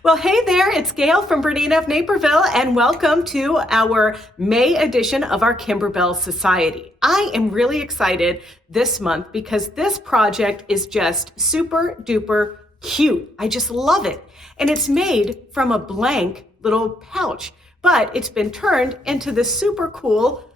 Well, hey there, it's Gayle from BERNINA of Nsperville, and welcome to our May edition of our Kimberbell Society. I am really excited this month because this project is just super duper cute. I just love it. And it's made from a blank little pouch, but it's been turned into this super cool,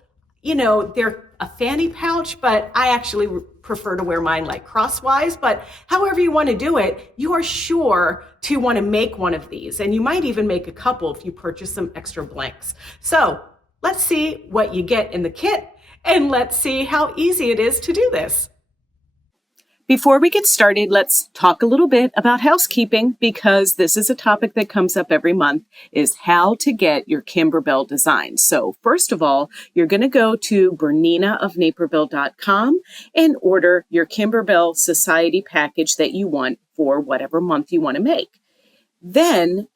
they're a Fanny pouch, but I actually prefer to wear mine like crosswise. But however you want to do it, you are sure to want to make one of these. And you might even make a couple if you purchase some extra blanks. So let's see what you get in the kit, and let's see how easy it is to do this. Before we get started, let's talk a little bit about housekeeping, because this is a topic that comes up every month, is how to get your Kimberbell designs. So first of all, you're going to go to BERNINA of Nsperville.com and order your Kimberbell Society package that you want for whatever month you want to make. Then,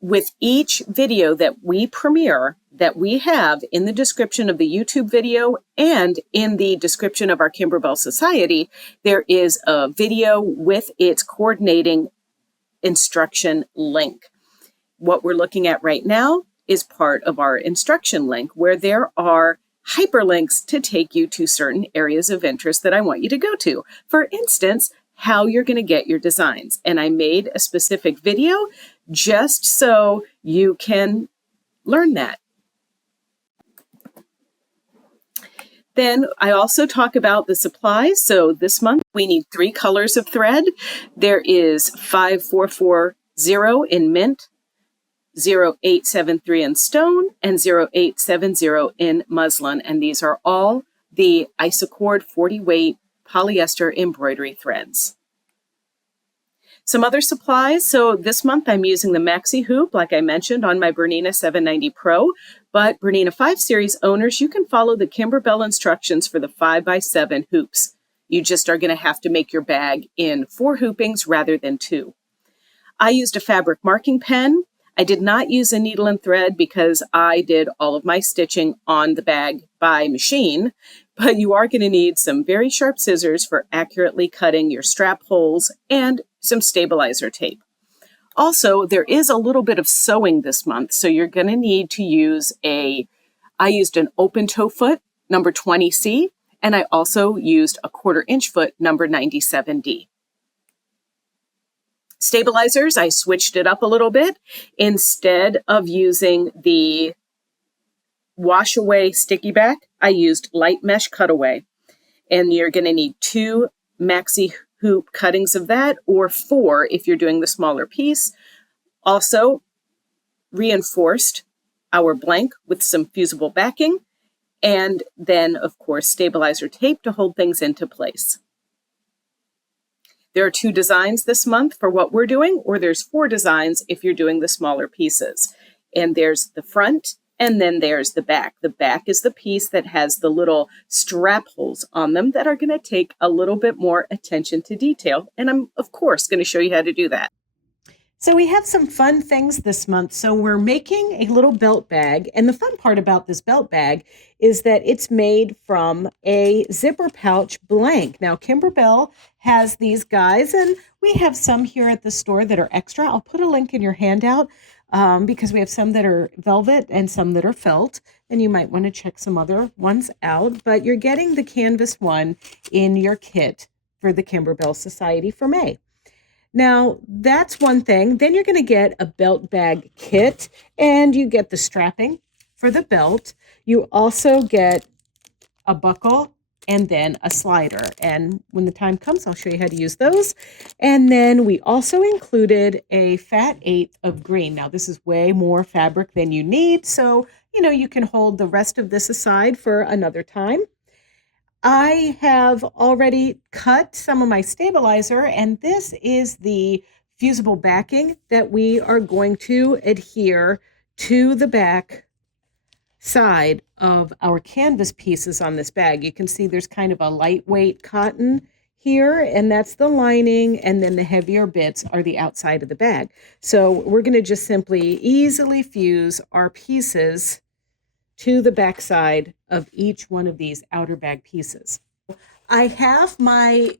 with each video that we premiere, that we have in the description of the YouTube video and in the description of our Kimberbell Society, there is a video with its coordinating instruction link. What we're looking at right now is part of our instruction link, where there are hyperlinks to take you to certain areas of interest that I want you to go to. For instance, how you're going to get your designs. And I made a specific video just so you can learn that. Then I also talk about the supplies. So this month we need 3 colors of thread. There is 5440 in mint, 0873 in stone, and 0870 in muslin. And these are all the Isocord 40 weight polyester embroidery threads. Some other supplies. So this month I'm using the maxi hoop, like I mentioned, on my Bernina 790 Pro, but Bernina 5 Series owners, you can follow the Kimberbell instructions for the 5x7 hoops. You just are going to have to make your bag in 4 hoopings rather than 2. I used a fabric marking pen. I did not use a needle and thread because I did all of my stitching on the bag by machine, but you are going to need some very sharp scissors for accurately cutting your strap holes and some stabilizer tape. Also, there is a little bit of sewing this month, so you're going to need to use I used an open toe foot, number 20C, and I also used a 1/4 inch foot, number 97D. Stabilizers, I switched it up a little bit. Instead of using the wash away sticky back, I used light mesh cutaway. And you're going to need 2 maxi hoop cuttings of that, or 4 if you're doing the smaller piece. Also reinforced our blank with some fusible backing, and then of course stabilizer tape to hold things into place. There are 2 designs this month for what we're doing, or there's 4 designs if you're doing the smaller pieces. And there's the front, and then there's the back. The back is the piece that has the little strap holes on them that are going to take a little bit more attention to detail. And I'm, of course, going to show you how to do that. So we have some fun things this month. So we're making a little belt bag. And the fun part about this belt bag is that it's made from a zipper pouch blank. Now, Kimberbell has these guys, and we have some here at the store that are extra. I'll put a link in your handout because we have some that are velvet and some that are felt. And you might want to check some other ones out. But you're getting the canvas one in your kit for the Kimberbell Society for May. Now, that's one thing. Then you're going to get a belt bag kit, and you get the strapping for the belt. You also get a buckle and then a slider. And when the time comes, I'll show you how to use those. And then we also included a fat 1/8 of green. Now, this is way more fabric than you need, so, you can hold the rest of this aside for another time. I have already cut some of my stabilizer, and this is the fusible backing that we are going to adhere to the back side of our canvas pieces on this bag. You can see there's kind of a lightweight cotton here, and that's the lining, and then the heavier bits are the outside of the bag. So we're going to just simply easily fuse our pieces to the back side of each one of these outer bag pieces. I have my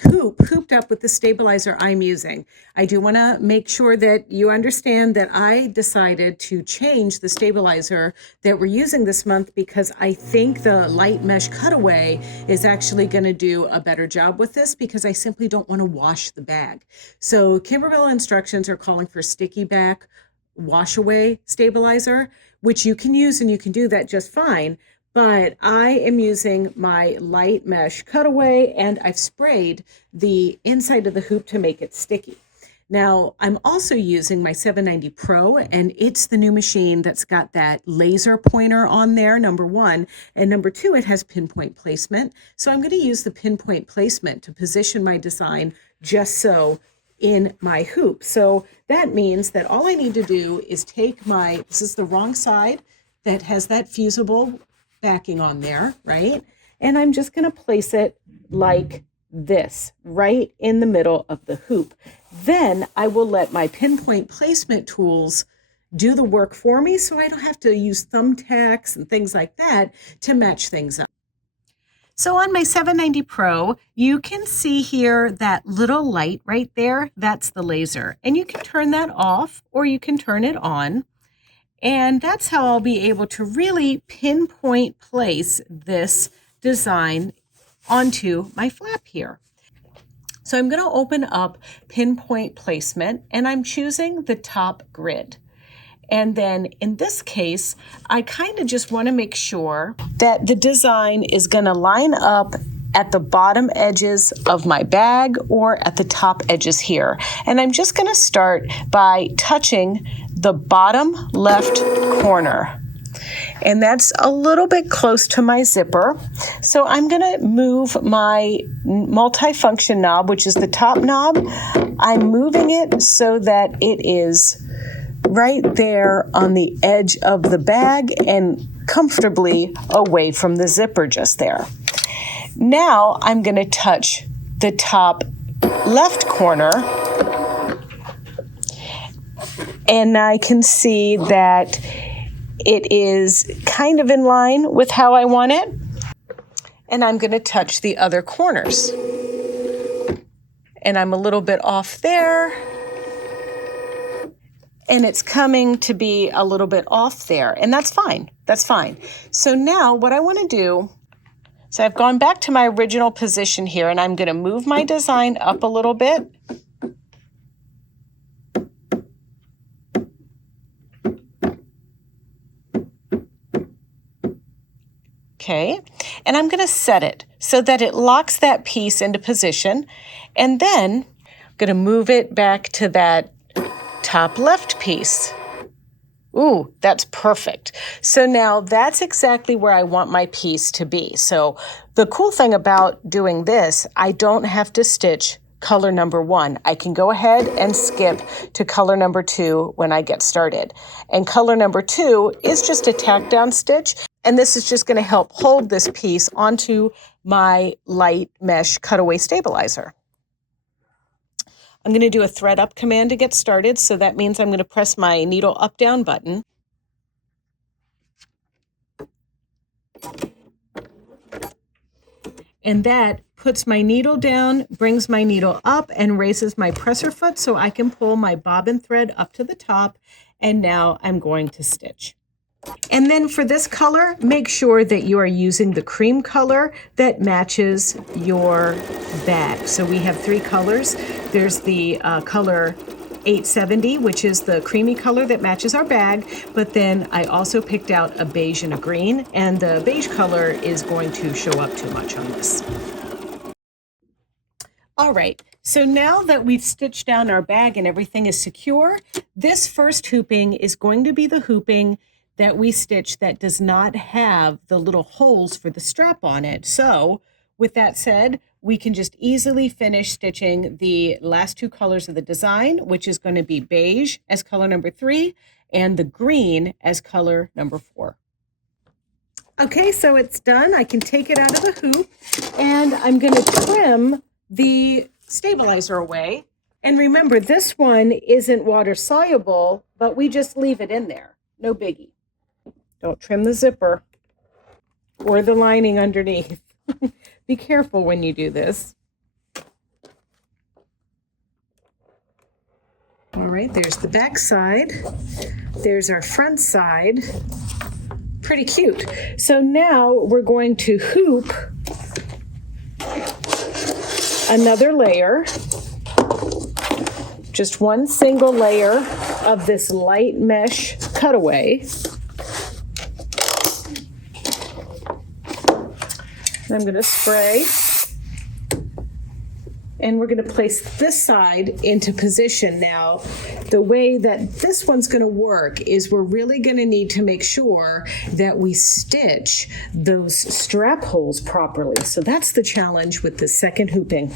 hooped up with the stabilizer I'm using. I do want to make sure that you understand that I decided to change the stabilizer that we're using this month because I think the light mesh cutaway is actually going to do a better job with this because I simply don't want to wash the bag. So Kimberbell instructions are calling for sticky back wash away stabilizer, which you can use and you can do that just fine. But I am using my light mesh cutaway and I've sprayed the inside of the hoop to make it sticky. Now, I'm also using my 790 Pro, and it's the new machine that's got that laser pointer on there, number one. And number two, it has pinpoint placement. So I'm going to use the pinpoint placement to position my design just so in my hoop. So that means that all I need to do is take this is the wrong side that has that fusible backing on there, right? And I'm just going to place it like this, right in the middle of the hoop. Then I will let my pinpoint placement tools do the work for me so I don't have to use thumbtacks and things like that to match things up. So on my 790 Pro, you can see here that little light right there, that's the laser. And you can turn that off or you can turn it on. And that's how I'll be able to really pinpoint place this design onto my flap here. So I'm going to open up pinpoint placement and I'm choosing the top grid. And then in this case, I kind of just want to make sure that the design is going to line up at the bottom edges of my bag or at the top edges here. And I'm just going to start by touching the bottom left corner. And that's a little bit close to my zipper. So I'm going to move my multifunction knob, which is the top knob. I'm moving it so that it is right there on the edge of the bag and comfortably away from the zipper just there. Now I'm going to touch the top left corner and I can see that it is kind of in line with how I want it. And I'm going to touch the other corners. And I'm a little bit off there. And it's coming to be a little bit off there. And that's fine. That's fine. So now what I want to do, so I've gone back to my original position here and I'm going to move my design up a little bit. Okay, and I'm going to set it so that it locks that piece into position. And then I'm going to move it back to that top left piece. Ooh, that's perfect. So now that's exactly where I want my piece to be. So the cool thing about doing this, I don't have to stitch color number one. I can go ahead and skip to color number two when I get started. And color number two is just a tack down stitch. And this is just going to help hold this piece onto my light mesh cutaway stabilizer. I'm going to do a thread up command to get started. So that means I'm going to press my needle up down button. And that puts my needle down, brings my needle up, and raises my presser foot so I can pull my bobbin thread up to the top. And now I'm going to stitch. And then for this color, make sure that you are using the cream color that matches your bag. So we have three colors. There's the color 870, which is the creamy color that matches our bag. But then I also picked out a beige and a green, and the beige color is going to show up too much on this. All right, so now that we've stitched down our bag and everything is secure, this first hooping is going to be the hooping that we stitch that does not have the little holes for the strap on it. So with that said, we can just easily finish stitching the last two colors of the design, which is going to be beige as color number 3 and the green as color number 4. Okay, so it's done. I can take it out of the hoop and I'm going to trim the stabilizer away. And remember, this one isn't water soluble, but we just leave it in there. No biggie. Don't trim the zipper or the lining underneath. Be careful when you do this. right, there's the back side. There's our front side. Pretty cute. So now we're going to hoop another layer, just one single layer of this light mesh cutaway. I'm going to spray. And we're going to place this side into position. Now, the way that this one's going to work is we're really going to need to make sure that we stitch those strap holes properly. So that's the challenge with the second hooping.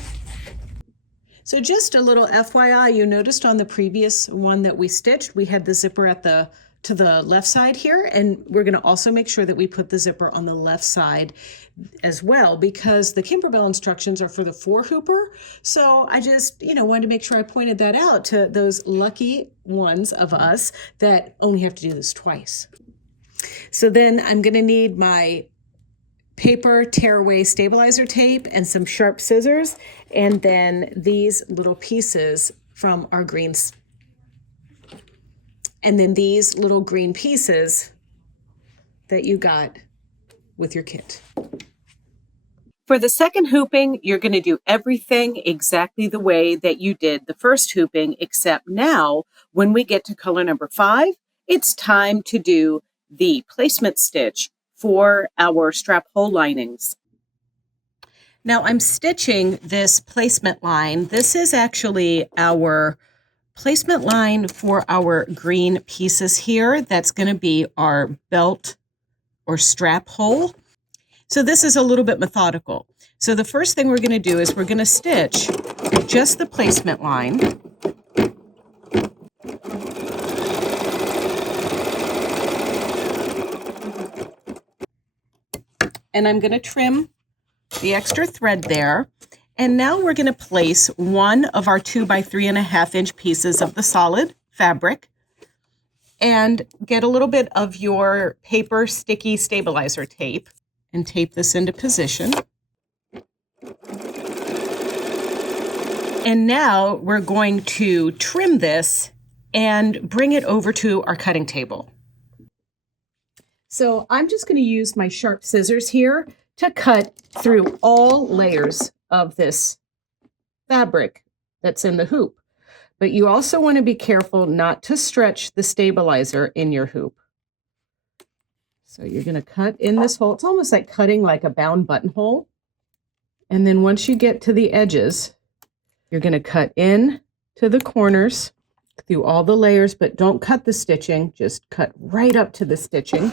So just a little FYI, you noticed on the previous one that we stitched, we had the zipper at to the left side here, and we're going to also make sure that we put the zipper on the left side as well, because the Kimberbell instructions are for the 4-hooper. So I just, wanted to make sure I pointed that out to those lucky ones of us that only have to do this twice. So then I'm going to need my paper tearaway stabilizer tape and some sharp scissors, and then these little pieces from our greens. And then these little green pieces that you got with your kit. For the second hooping, you're going to do everything exactly the way that you did the first hooping, except now, when we get to color number 5, it's time to do the placement stitch for our strap hole linings. Now I'm stitching this placement line. This is actually our placement line for our green pieces here. That's going to be our belt or strap hole. So this is a little bit methodical. So the first thing we're going to do is we're going to stitch just the placement line. And I'm going to trim the extra thread there. And now we're going to place one of our 2 by 3.5 inch pieces of the solid fabric and get a little bit of your paper sticky stabilizer tape and tape this into position. And now we're going to trim this and bring it over to our cutting table. So I'm just going to use my sharp scissors here to cut through all layers of this fabric that's in the hoop. But you also want to be careful not to stretch the stabilizer in your hoop. So you're going to cut in this hole. It's almost like cutting like a bound buttonhole. And then once you get to the edges, you're going to cut in to the corners through all the layers, but don't cut the stitching, just cut right up to the stitching.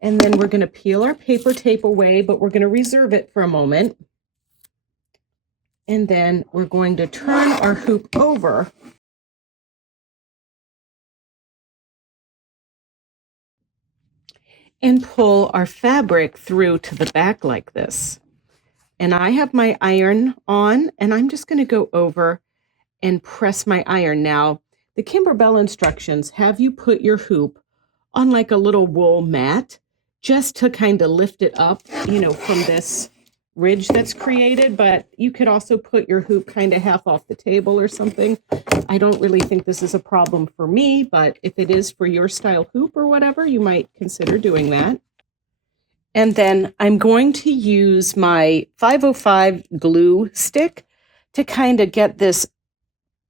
And then we're going to peel our paper tape away, but we're going to reserve it for a moment. And then we're going to turn our hoop over and pull our fabric through to the back like this. And I have my iron on, and I'm just going to go over and press my iron. Now, the Kimberbell instructions have you put your hoop on like a little wool mat just to kind of lift it up, from this ridge that's created, but you could also put your hoop kind of half off the table or something. I don't really think this is a problem for me, but if it is for your style hoop or whatever, you might consider doing that. And then I'm going to use my 505 glue stick to kind of get this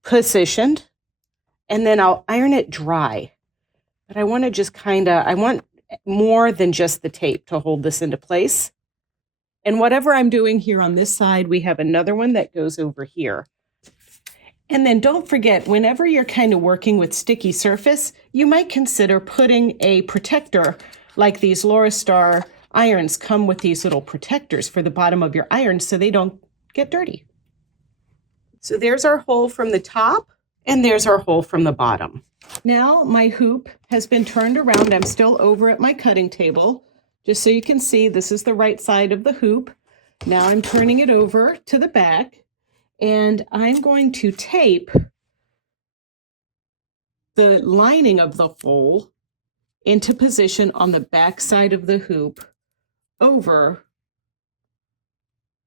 positioned, and then I'll iron it dry. But I want to just I want more than just the tape to hold this into place. And whatever I'm doing here on this side, we have another one that goes over here. And then don't forget, whenever you're kind of working with sticky surface, you might consider putting a protector, like these Laura Star irons come with these little protectors for the bottom of your iron so they don't get dirty. So there's our hole from the top, and there's our hole from the bottom. Now my hoop has been turned around. I'm still over at my cutting table. Just so you can see, this is the right side of the hoop. Now I'm turning it over to the back, and I'm going to tape the lining of the hole into position on the back side of the hoop over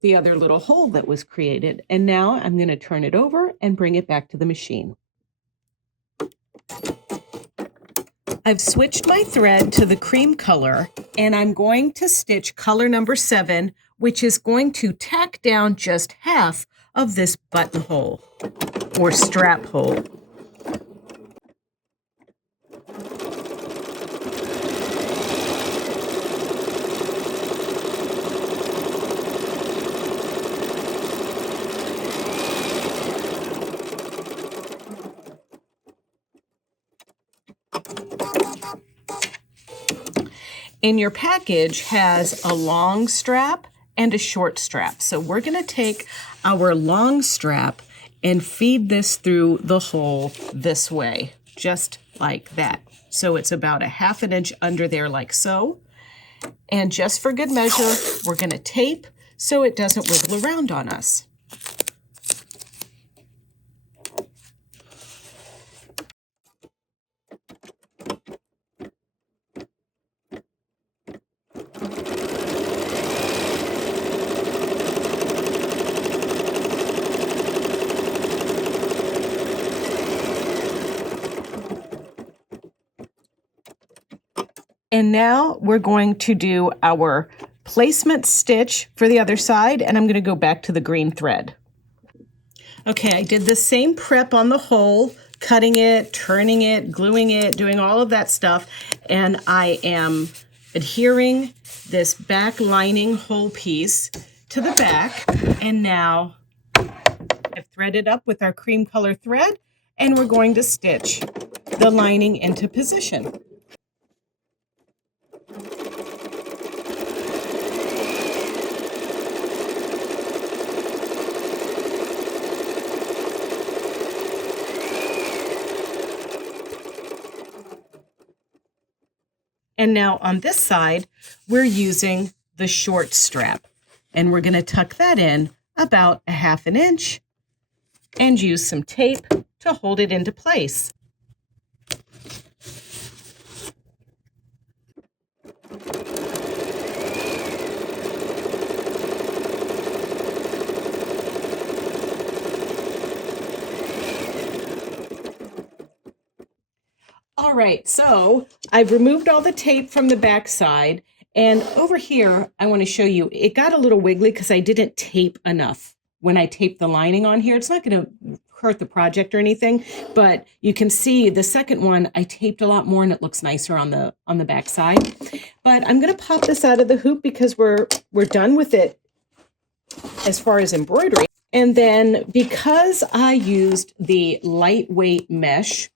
the other little hole that was created. And now I'm going to turn it over and bring it back to the machine. I've switched my thread to the cream color, and I'm going to stitch color number 7, which is going to tack down just half of this buttonhole or strap hole. And your package has a long strap and a short strap. So we're going to take our long strap and feed this through the hole this way, just like that. So it's about a ½ an inch under there like so. And just for good measure, we're going to tape so it doesn't wiggle around on us. And now we're going to do our placement stitch for the other side, and I'm going to go back to the green thread. Okay, I did the same prep on the hole, cutting it, turning it, gluing it, doing all of that stuff, and I am adhering this back lining hole piece to the back, and now I've threaded up with our cream color thread, and we're going to stitch the lining into position. And now on this side, we're using the short strap, and we're going to tuck that in about a ½ an inch and use some tape to hold it into place. All right, so I've removed all the tape from the back side, and over here, I want to show you, it got a little wiggly because I didn't tape enough. When I tape the lining on here, it's not going to hurt the project or anything, but you can see the second one, I taped a lot more and it looks nicer on the back side. But I'm going to pop this out of the hoop because we're done with it as far as embroidery. And then because I used the lightweight mesh,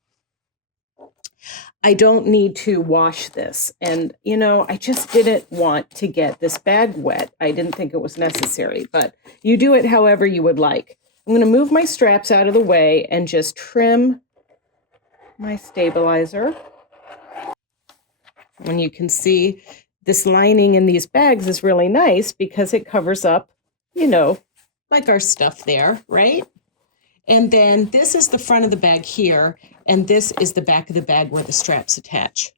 I don't need to wash this. And, you know, I just didn't want to get this bag wet. I didn't think it was necessary, but you do it however you would like. I'm going to move my straps out of the way and just trim my stabilizer. And you can see this lining in these bags is really nice because it covers up, you know, like our stuff there, right? And then this is the front of the bag here, and this is the back of the bag where the straps attach.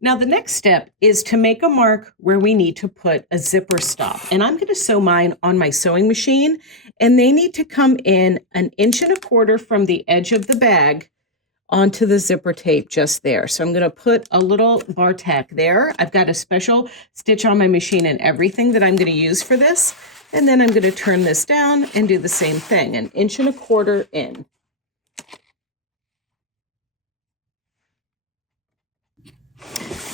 Now the next step is to make a mark where we need to put a zipper stop. And I'm going to sew mine on my sewing machine, and they need to come in 1.25 inches from the edge of the bag onto the zipper tape just there. So I'm going to put a little bar tack there. I've got a special stitch on my machine and everything that I'm going to use for this. And then I'm going to turn this down and do the same thing, 1.25 inches in.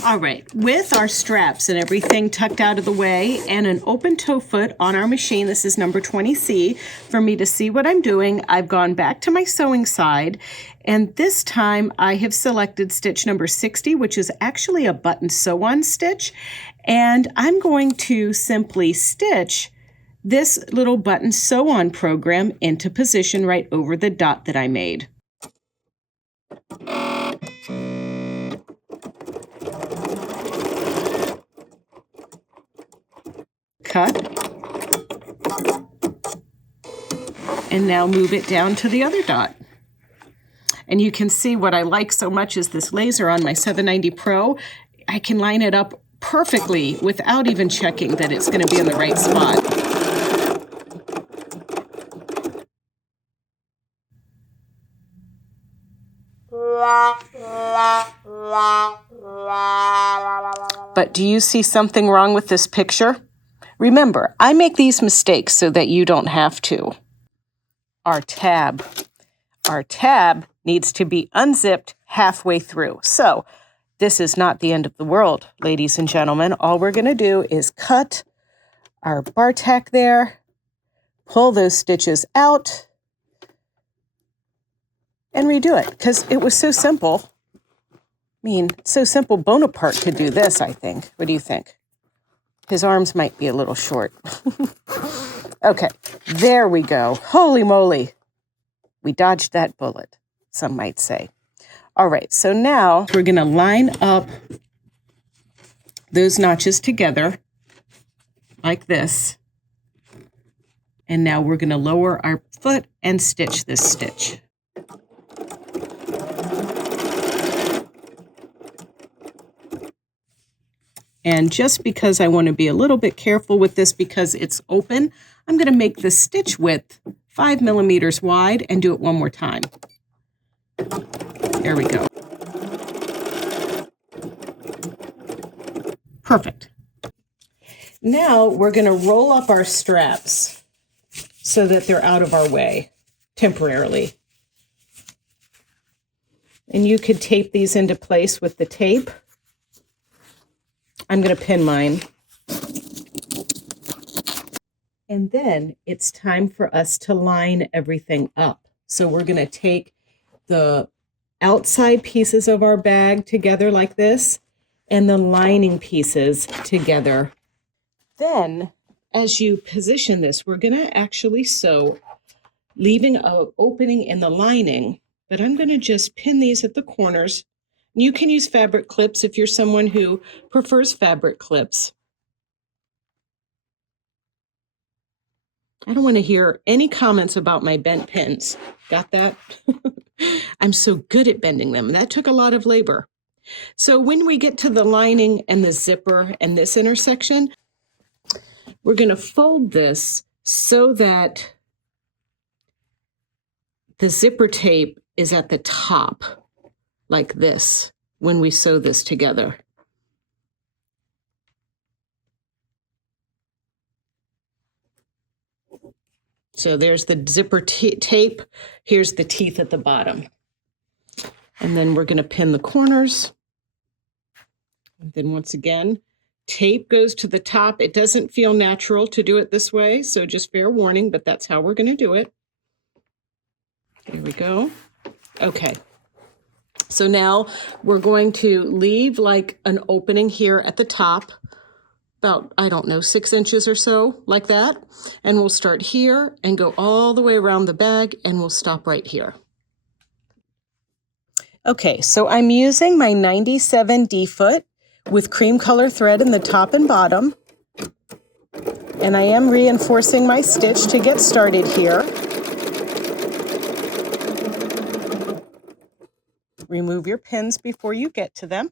All right, with our straps and everything tucked out of the way and an open toe foot on our machine, this is number 20C, for me to see what I'm doing, I've gone back to my sewing side, and this time I have selected stitch number 60, which is actually a button sew-on stitch, and I'm going to simply stitch this little button sew-on program into position right over the dot that I made. Cut, and now move it down to the other dot. And you can see what I like so much is this laser on my 790 Pro. I can line it up perfectly without even checking that it's going to be in the right spot. But do you see something wrong with this picture? Remember, I make these mistakes so that you don't have to. Our tab needs to be unzipped halfway through. So this is not the end of the world, ladies and gentlemen. All we're going to do is cut our bar tack there, pull those stitches out, and redo it because it was so simple. I mean, so simple Bonaparte could do this, I think. What do you think? His arms might be a little short. Okay, there we go. Holy moly. We dodged that bullet, some might say. All right, so now we're going to line up those notches together like this. And now we're going to lower our foot and stitch this stitch. And just because I want to be a little bit careful with this because it's open, I'm going to make the stitch width 5 millimeters wide and do it one more time. There we go. Perfect. Now we're going to roll up our straps so that they're out of our way temporarily. And you could tape these into place with the tape. I'm going to pin mine. And then it's time for us to line everything up. So we're going to take the outside pieces of our bag together like this and the lining pieces together. Then as you position this, we're going to actually sew, leaving an opening in the lining, but I'm going to just pin these at the corners. You can use fabric clips if you're someone who prefers fabric clips. I don't want to hear any comments about my bent pins. Got that? I'm so good at bending them. That took a lot of labor. So when we get to the lining and the zipper and this intersection, we're going to fold this so that the zipper tape is at the top, like this, when we sew this together. So there's the zipper tape. Here's the teeth at the bottom. And then we're going to pin the corners. And then once again, tape goes to the top. It doesn't feel natural to do it this way, so just fair warning, but that's how we're going to do it. There we go. Okay. So now we're going to leave like an opening here at the top, about, I don't know, 6 inches or so, like that. And we'll start here and go all the way around the bag, and we'll stop right here. Okay, so I'm using my 97 D-foot with cream color thread in the top and bottom. And I am reinforcing my stitch to get started here. Remove your pins before you get to them.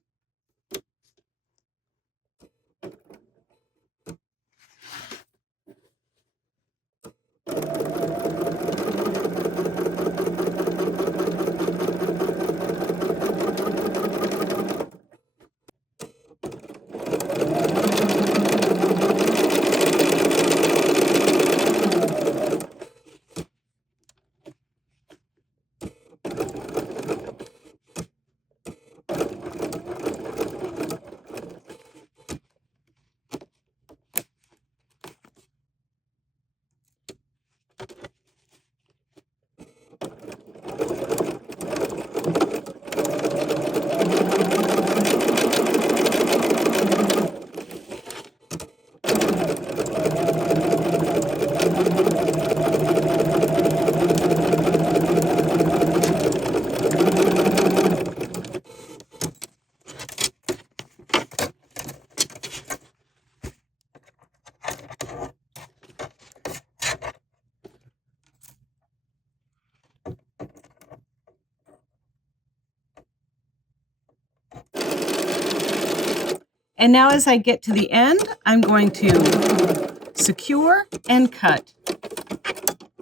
And now as I get to the end, I'm going to secure and cut.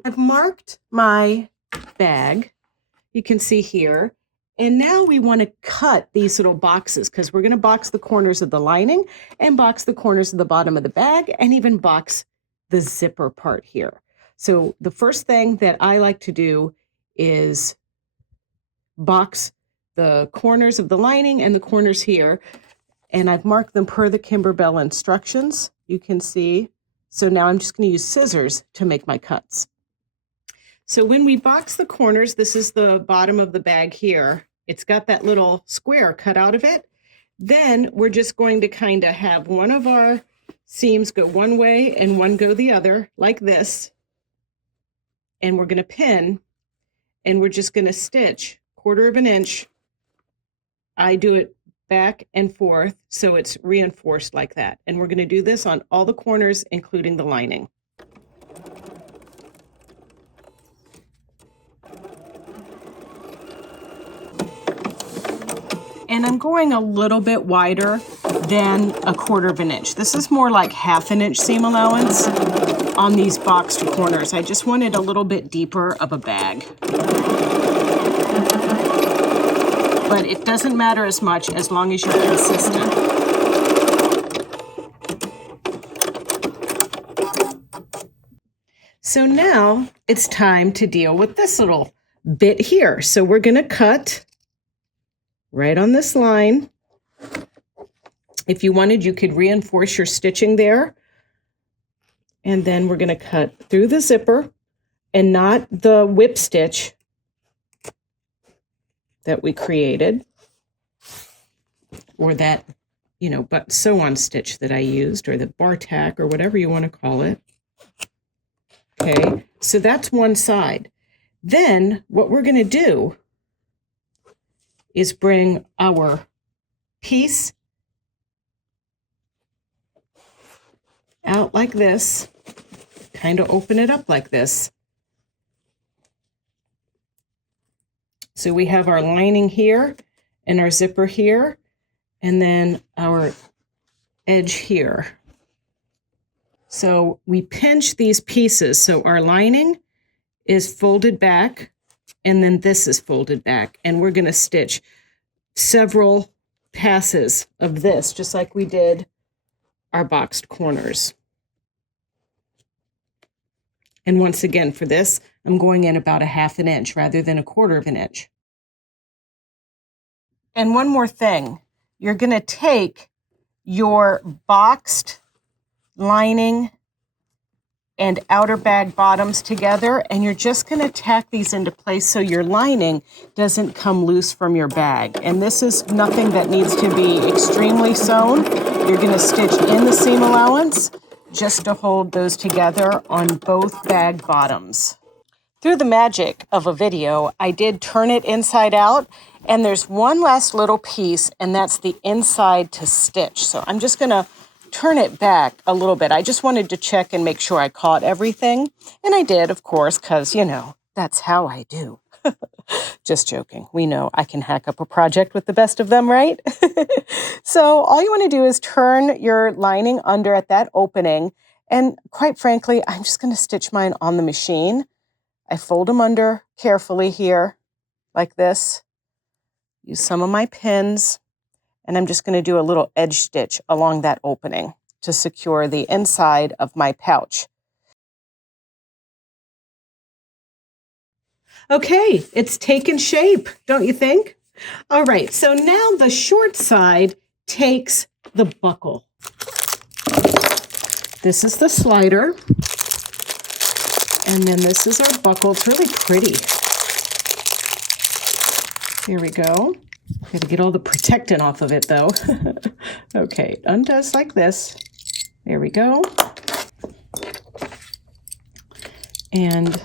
I've marked my bag, you can see here, And now we want to cut these little boxes because we're going to box the corners of the lining and box the corners of the bottom of the bag and even box the zipper part here. So the first thing that I like to do is box the corners of the lining and the corners here. And I've marked them per the Kimberbell instructions, you can see. So now I'm just going to use scissors to make my cuts. So when we box the corners, this is the bottom of the bag here. It's got that little square cut out of it. Then we're just going to kind of have one of our seams go one way and one go the other, like this. And we're going to pin, and we're just going to stitch 1/4 of an inch. I do it back and forth so it's reinforced like that. And we're going to do this on all the corners, including the lining. And I'm going a little bit wider than 1/4 of an inch. This is more like 1/2 an inch seam allowance on these boxed corners. I just wanted a little bit deeper of a bag. But it doesn't matter as much as long as you're consistent. So now it's time to deal with this little bit here. So we're going to cut right on this line. If you wanted, you could reinforce your stitching there. And then we're going to cut through the zipper and not the whip stitch that we created, or that, but sew-on stitch that I used, or the bar tack, or whatever you want to call it. Okay, so that's one side. Then what we're going to do is bring our piece out like this, kind of open it up like this. So we have our lining here and our zipper here, and then our edge here. So we pinch these pieces. So our lining is folded back, and then this is folded back. And we're going to stitch several passes of this, just like we did our boxed corners. And once again, for this, I'm going in about 1/2 an inch rather than 1/4 of an inch. And one more thing, you're going to take your boxed lining and outer bag bottoms together, and you're just going to tack these into place so your lining doesn't come loose from your bag. And this is nothing that needs to be extremely sewn. You're going to stitch in the seam allowance just to hold those together on both bag bottoms. Through the magic of a video, I did turn it inside out, and there's one last little piece, and that's the inside to stitch. So I'm just going to turn it back a little bit. I just wanted to check and make sure I caught everything. And I did, of course, because, that's how I do. Just joking. We know I can hack up a project with the best of them, right? So all you want to do is turn your lining under at that opening. And quite frankly, I'm just going to stitch mine on the machine. I fold them under carefully here, like this. Use some of my pins. And I'm just going to do a little edge stitch along that opening to secure the inside of my pouch. Okay, it's taken shape, don't you think? All right, so now the short side takes the buckle. This is the slider, and then this is our buckle. It's really pretty. Here we go. Got to get all the protectant off of it, though. Okay, it undoes like this. There we go. And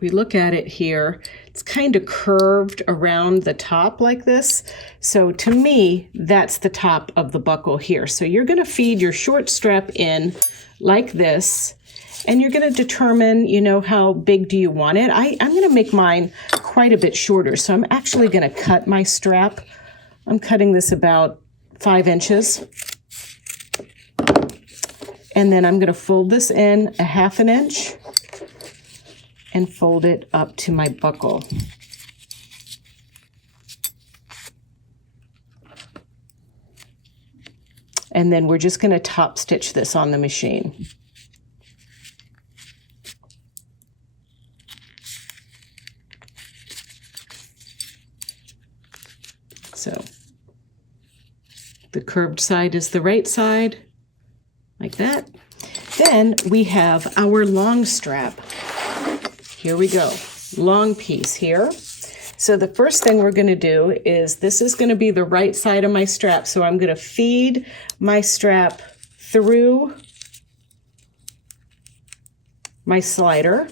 we look at it here, it's kind of curved around the top like this. So to me, that's the top of the buckle here. So you're going to feed your short strap in like this, and you're going to determine, how big do you want it. I'm going to make mine quite a bit shorter. So I'm actually going to cut my strap. I'm cutting this about 5 inches. And then I'm going to fold this in 1/2 an inch and fold it up to my buckle. And then we're just going to top stitch this on the machine. So the curved side is the right side, like that. Then we have our long strap. Here we go, long piece here. So the first thing we're going to do is, this is going to be the right side of my strap. So I'm going to feed my strap through my slider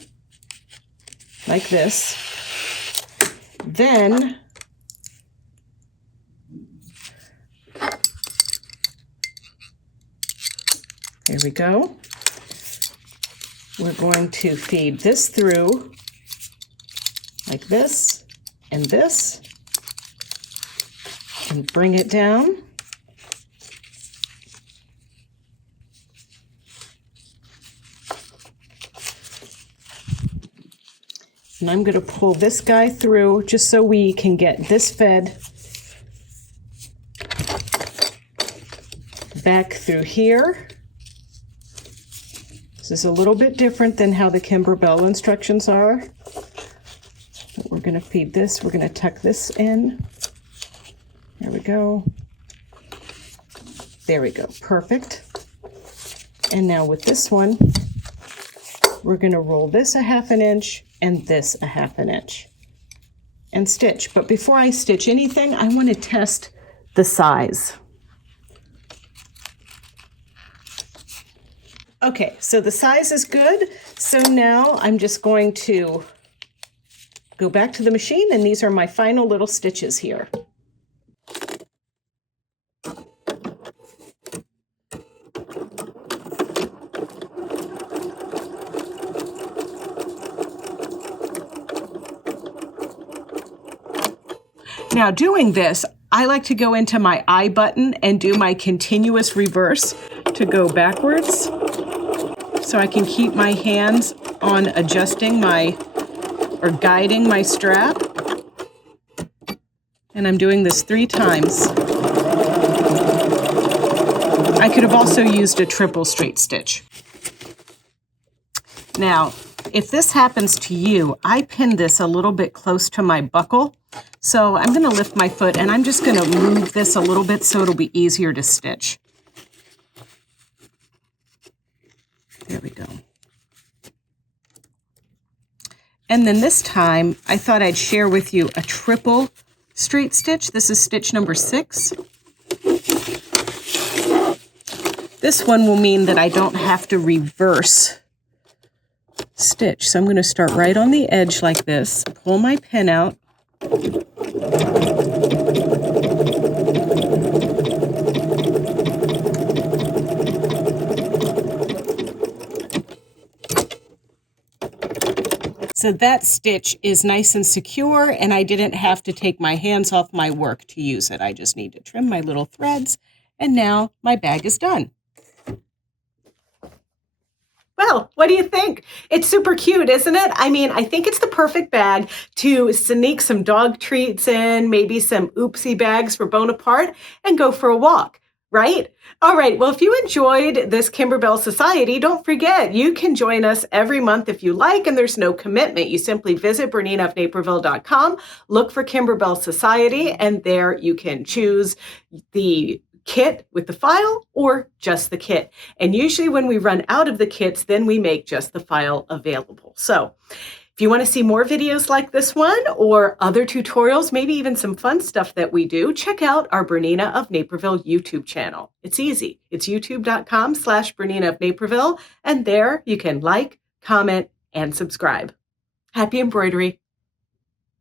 like this. Then here we go. We're going to feed this through like this and this, and bring it down. And I'm going to pull this guy through just so we can get this fed back through here. This is a little bit different than how the Kimberbell instructions are. But we're going to feed this. We're going to tuck this in. There we go. There we go. Perfect. And now with this one, we're going to roll this 1/2 inch and this 1/2 inch and stitch. But before I stitch anything, I want to test the size. Okay, so the size is good. So now I'm just going to go back to the machine, and these are my final little stitches here. Now doing this, I like to go into my I button and do my continuous reverse to go backwards, so I can keep my hands on adjusting my, or guiding my strap. And I'm doing this 3 times. I could have also used a triple straight stitch. Now, if this happens to you, I pinned this a little bit close to my buckle. So I'm going to lift my foot and I'm just going to move this a little bit so it'll be easier to stitch. There we go. And then this time, I thought I'd share with you a triple straight stitch. This is stitch number 6. This one will mean that I don't have to reverse stitch. So I'm going to start right on the edge like this, pull my pin out, so that stitch is nice and secure, and I didn't have to take my hands off my work to use it. I just need to trim my little threads, and now my bag is done. Well, what do you think? It's super cute, isn't it? I mean, I think it's the perfect bag to sneak some dog treats in, maybe some oopsie bags for Bonaparte, and go for a walk, right? All right, well, if you enjoyed this Kimberbell Society, don't forget, you can join us every month if you like, and there's no commitment. You simply visit BERNINA of Nsperville.com, look for Kimberbell Society, and there you can choose the kit with the file or just the kit. And usually when we run out of the kits, then we make just the file available. So if you want to see more videos like this one or other tutorials, maybe even some fun stuff that we do, check out our BERNINA of Nsperville YouTube channel. It's easy. It's youtube.com/BERNINA of Nsperville. And there you can like, comment, and subscribe. Happy embroidery.